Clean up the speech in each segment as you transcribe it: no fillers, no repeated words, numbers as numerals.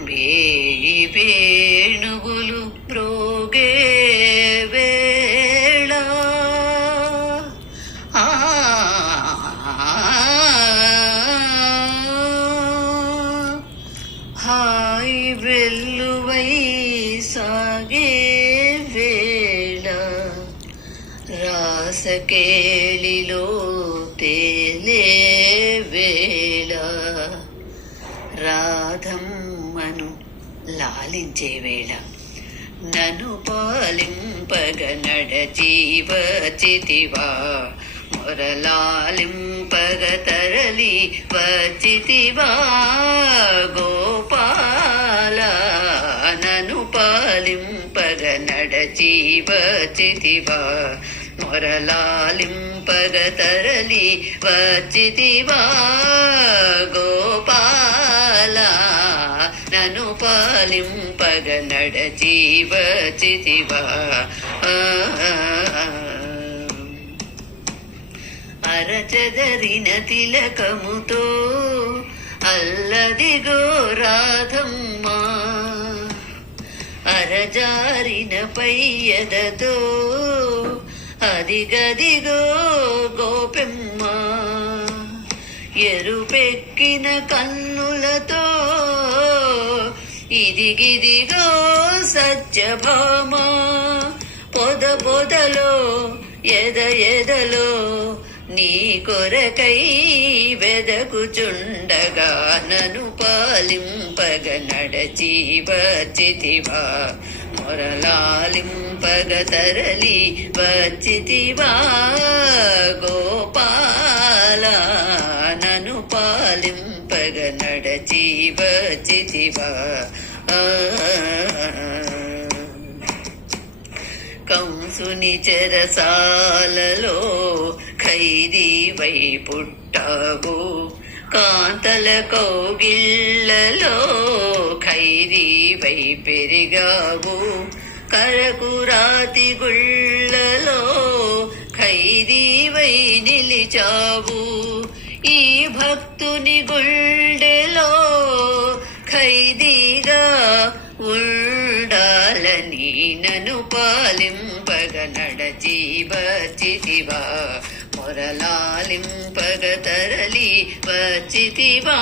వేయి వేణువులు మ్రోగే వేళ హాయ్ వెల్లువై సాగే వేళ రాసకేళిలో తేలే వేళ రాధమ్మను లాలించే వేళ నన్ను పాలింపగ నడచీవచితివా మొరలాలింపగ తరలి వచ్చితివా గోపాల నన్ను పాలింపగ నడచీవచితివా మొరలాలింపగ తరలి వచ్చితివా గోపాల నన్ను పాలింపగ నడచీవచితివా అరచదరిన తిలకముతో అల్లదిగో రాధమ్మ అరజారిన పయ్యదతో అదిగదిగో గోపెమ్మ ఎరుపెక్కిన కన్నులతో ఇదిగిదిగో సత్యభామ పొద పొదలో ఎద ఎదలో నీ కొరకై వెదకుచుండగా నన్ను పాలింపగ నడచీవచితివా మొరలాలింపగ తరలి వచ్చితివా గోపాల నన్ను పాలింపగ నడచీవచితివా కంసుని చెరసాలలో ఖైదీవై పుట్టావు కాంతల కౌగిళ్లలో ఖైదీవై పెరిగావు కరకురాతి గుళ్ళలో ఖైదీవై నిలిచావు ఈ భక్తుని గుండెలో ఖైదీగా ఉండాలని నన్ను పాలింపగ నడచీవచితివా మొరలాలింపగ తరలి వచ్చితివా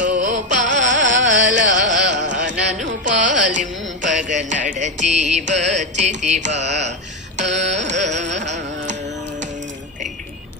గోపాల నన్ను పాలింపగ నడచీవచితివా